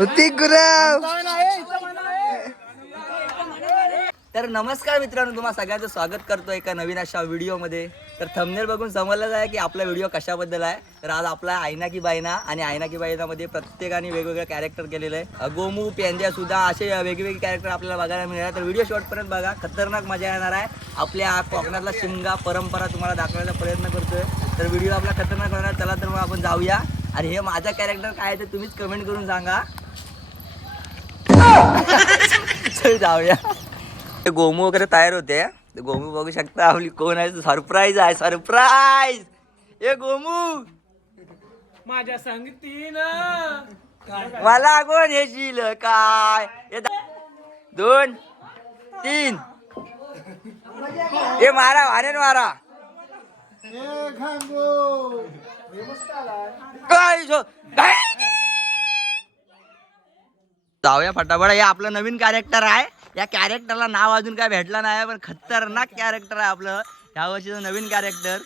ऋतिक गुरव. तर नमस्कार मित्रांनो, तुम्हाला सगळ्यांचं स्वागत करतो एका नवीन अशा व्हिडिओमध्ये. तर थंबनेल बघून समजलंच आहे की आपला व्हिडिओ कशाबद्दल आहे. तर आज आपला आयना की बायना आणि आयना की बायनामध्ये प्रत्येकाने वेगवेगळं कॅरेक्टर केलेलं आहे. गोमू, पेंद्या सुद्धा असे वेगवेगळे कॅरेक्टर आपल्याला बघायला मिळणार. तर व्हिडिओ शॉर्टपर्यंत बघा, खतरनाक मजा येणार आहे. आपल्या कोकणातला शिमगा परंपरा तुम्हाला दाखवण्याचा प्रयत्न करतोय. तर व्हिडिओ आपला खतरनाक होणार. चला तर मग आपण जाऊया. आणि हे माझा कॅरेक्टर काय आहे ते तुम्हीच कमेंट करून सांगा. चल जाऊया. गोमू वगैरे तयार होते. गोमू बघू शकता आपली कोण आहे. सरप्राईज आहे, सरप्राईज. ए गोमू, माझ्या संगतीन मला कोण येशील काय. 2 3 ए मारा, वारेन मारा. काय जाऊया फटाफट. हे आपलं नवीन कॅरेक्टर आहे. या कॅरेक्टरला नाव अजून काय भेटलं नाही, पण खतरनाक कॅरेक्टर आहे आपलं ह्या वर्षीचं नवीन कॅरेक्टर.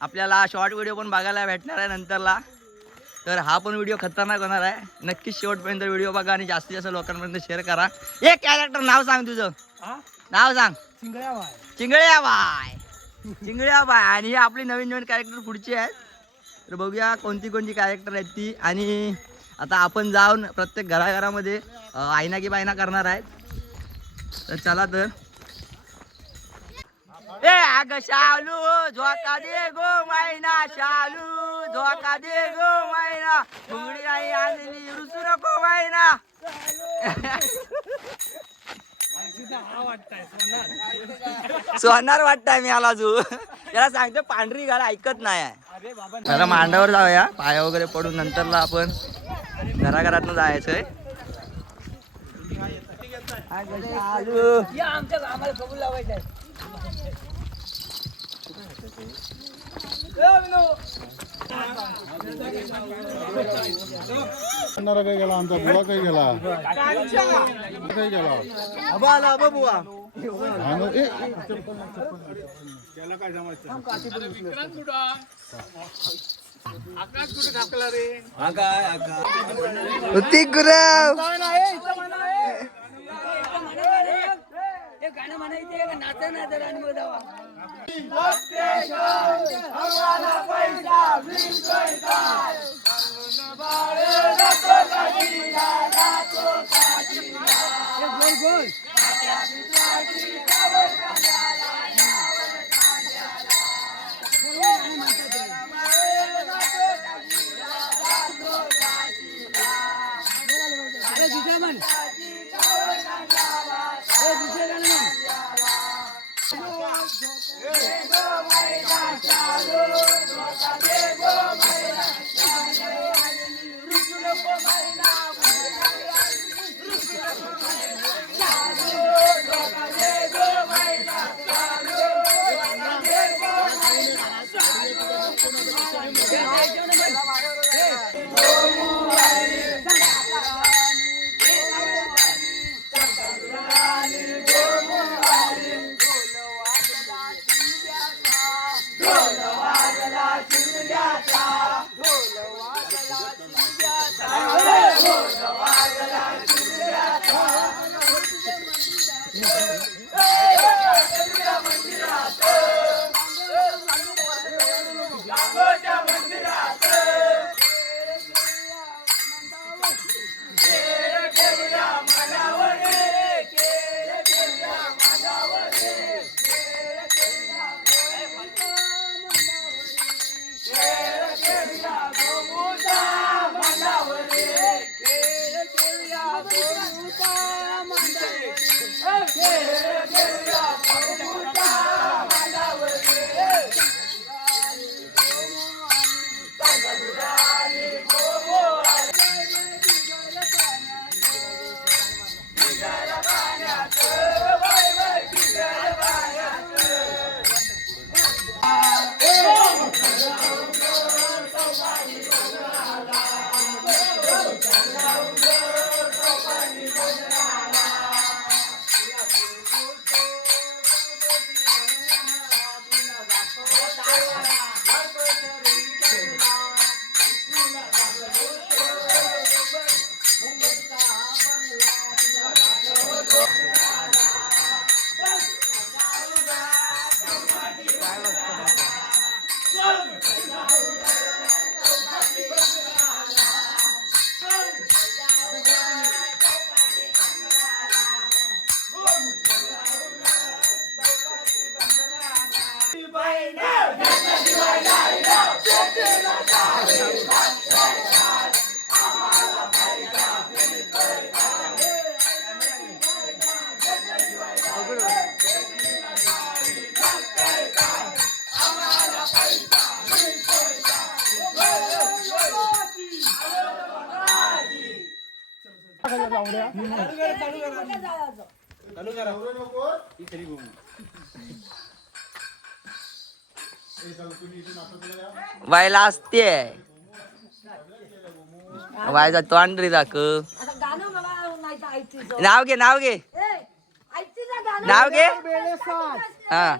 आपल्याला शॉर्ट व्हिडिओ पण बघायला भेटणार आहे नंतरला. तर हा पण व्हिडिओ खतरनाक होणार आहे. नक्कीच शेवटपर्यंत व्हिडिओ बघा आणि जास्तीत जास्त लोकांपर्यंत शेअर करा. हे कॅरेक्टर नाव सांग तुझं. नाव सांग. चिंगळ्या बाय. चिंगळ्या बाय. चिंगळ्या बाय. आणि हे आपली नवीन नवीन कॅरेक्टर पुढची आहेत. तर बघूया कोणती कोणती कॅरेक्टर आहेत ती. आणि आता आपण जाऊन प्रत्येक घराघरामध्ये आयना की बायना करणार आहेत. तर चला तर. ए अग शालू झोका दे गो मैना, शालू झोका दे गो मैना, मुंगडी आई आणली रुसू नको मैना. सोनार वाटताय मी आला जू. त्याला सांगतो पांढरी गाड ऐकत नाही आहे. जरा मांडावर जाऊया, पाया वगैरे पडून नंतरला आपण घराघरातनं जायचंय. आमच्या आम्हाला कबूल लावायचं आहे. काय गेला आमचा बुवा, काय गेला काय गेला अबा आला अबा बुवा. ऋतिक गुरव. गाणं म्हणायचं नाचा ना जरा आणि मग जावा. गोल गोल व्हायला असते व्हायचा तोंड रे दाख नाव घे नाव घे नाव घे हा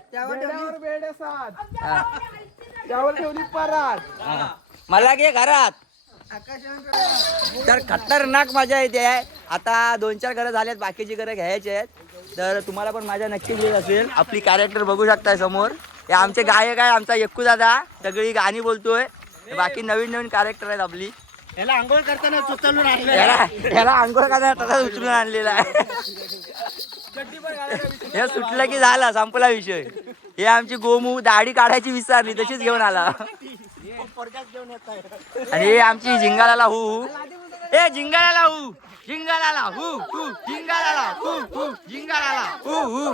मला घे घरात. तर खतरनाक मजा येते आहे. आता 2-4 घरं झाल्यात, बाकीची घरं घ्यायची आहेत. तर तुम्हाला पण माझ्या नक्कीच येत असेल. आपली कॅरेक्टर बघू शकताय समोर. हे आमचे गायक आहे, आमचा यक्कू दादा सगळी गाणी बोलतोय. बाकी नवीन नवीन कॅरेक्टर आहेत आपली. याला आंघोळ करताना उचलून आणलं. याला आंघोळ करताना तसाच उचलून आणलेला आहे. हे सुटलं की झाला, संपला विषय. हे आमची गोमू दाढी काढायची विसरली, तशीच घेऊन आला. आणि हे आमची झिंगालाला हू ए झिंगालाला हू झिंगालाला हू हू झिंगालाला हू हू झिंगालाला हू हू.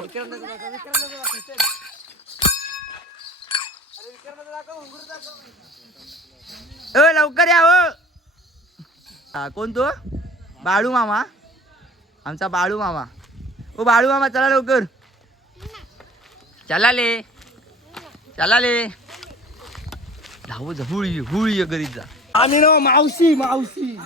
ओ लवकर या हो. कोण तो? बाळू मामा, आमचा बाळू मामा. ओ बाळू मामा चला लवकर. चला ले चला ले. धाव हुळी हुळी करीत जा. आम्ही ना मावशी मावशी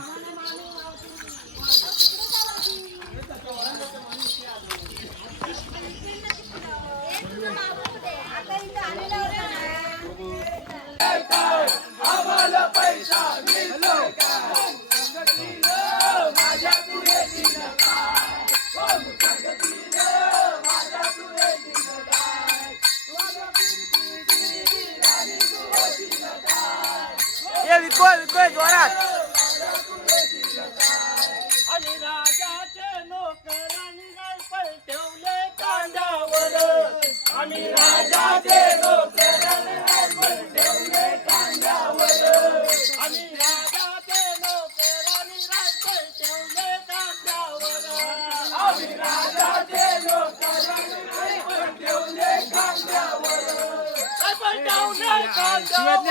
विकोय विकोय जोरात. आणि राजाचे नोकरांनी रायफल ठेवले कांद्यावर. आम्ही राजाचे नोकरांनी रायफल ठेवले कांद्यावर. आम्ही राजाचे नोकरांनी रायफल ठेवले कांद्यावर. आम्ही राजाचे नोकरांनी रायफल ठेवले कांद्यावर. रायफल ठेवले कांद्यावर.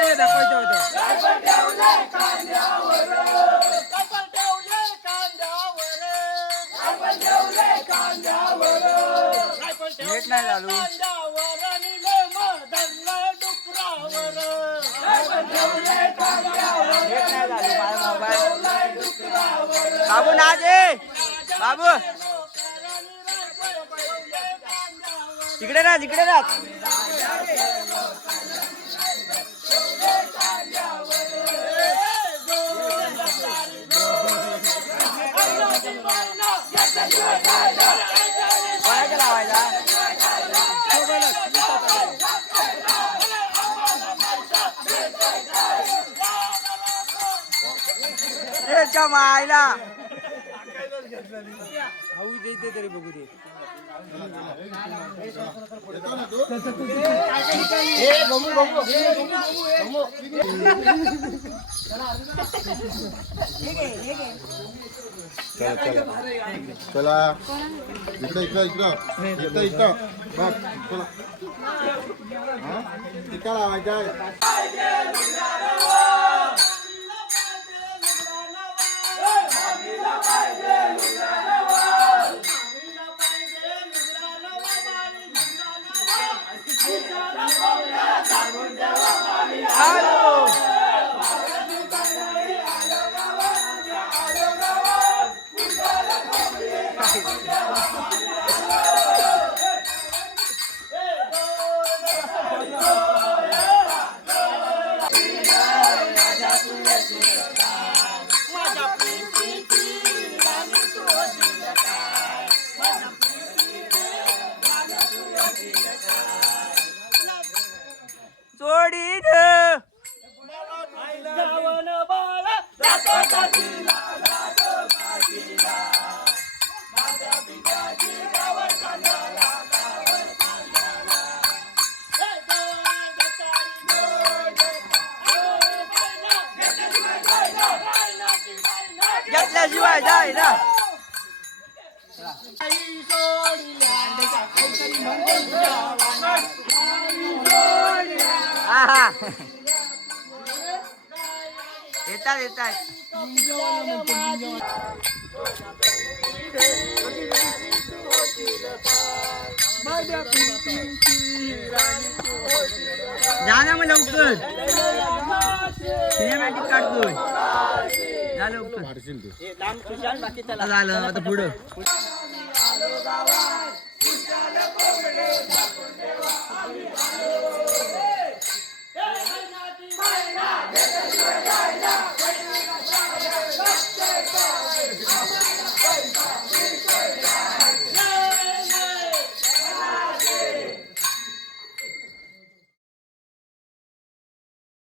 रायफल ठेवले कांद्यावर. रायफल ठेवले कांद्यावर. रायफल ठेवले कांद्यावर. रायफल ठेवले कांद्यावर आणि लेमा धरला डुकरावर. रायफल ठेवले कांद्यावर. बाबू ना दे बाबू. इकडे ना तिकडे ना. मायला तरी बघू दे. चला इकडं इकडं इकडं इकडं इकडं बघ चला. टिका लावायचा आहे. घेतल्याशिवाय जाय ना. येतात येतात. जा ना मग लवकर सिनेमॅटिक काढतोय जा लवकर काढशील ते झालं आता पुढं